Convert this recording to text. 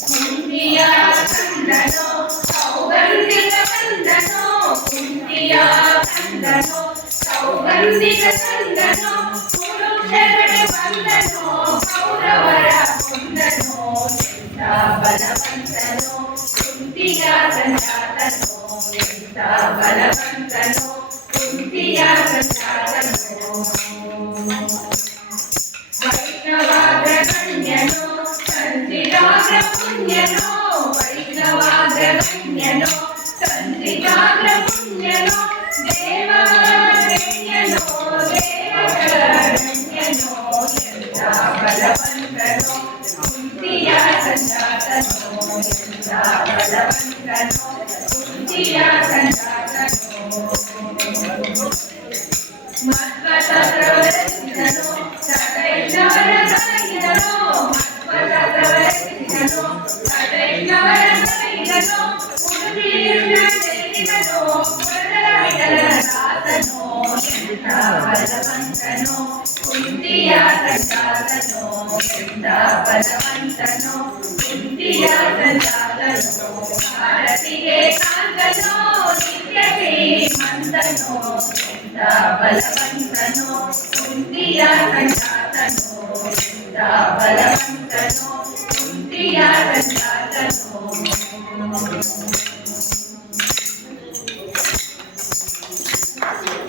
ಕುಂತಿಯ ಕಂದನೋ ಸೌಗಂಧಿಕ ಕಂದನೋ ಕುಂತಿಯ ಕಂದನೋ ಸೌಗಂಧಿಕ ಕಂದನೋ ಕುರುಕ್ಷೇತ್ರ ಬಂದನೋ ಕೌರವರ ಕೊಂದನೋ ಎಂಥ ಬಲವಂತನೋ ಕುಂತಿಯ ಸಂಜಾತನೋ ಎಂಥ ಬಲವಂತನೋ ಕುಂತಿಯ ಸಂಜಾತನೋ ವೈಷ್ಣವಾಗ್ರಗಣ್ಯನೋ ಸಂಚಿತಾಗ್ರ ಪುಣ್ಯನೋ ವೈಷ್ಣವಾಗ್ರಗಣ್ಯನೋ ಸಂಚಿತಾಗ್ರ ಪುಣ್ಯನೋ ದೇವಗಣ್ಯನೋ ದೇವಗಣ್ಯನೋ ಎಂಥ ಬಲವಂತನೋ ಕುಂತಿಯ ಸಂಜಾತನೋ ಎಂಥ ಬಲವಂತನೋ ಕುಂತಿಯ ಸಂಜಾತನೋ ಮಧ್ವಚಕ್ರವರ್ತಿನೋ ಸದೈನವರ ಸೈನನೋ ಮಧ್ವಚಕ್ರವರ್ತಿನೋ ಸದೈನವರ ಸೈನನೋ ಉಡುಪಿಯಿಂದ ದೇವಿನೋ ಪುರದರ ವಿಠಲನಾಥನೋ ಎಂಥ ಬಲವಂತನೋ ಕುಂತಿಯ ಸಂಜಾತನೋ ಎಂಥ ಬಲವಂತನೋ ಕುಂತಿಯ ಸಂಜಾತನೋ ಭಾರತಿಗೆ ಕಾಂತನೋ ನಿತ್ಯ ಶ್ರೀಮಂತನೋ ಎಂಥ ಬಲವಂತನೋ ಕುಂತಿಯ ಸಂಜಾತನೋ ಎಂಥ ಬಲವಂತನೋ ಕುಂತಿಯ ಸಂಜಾತನೋ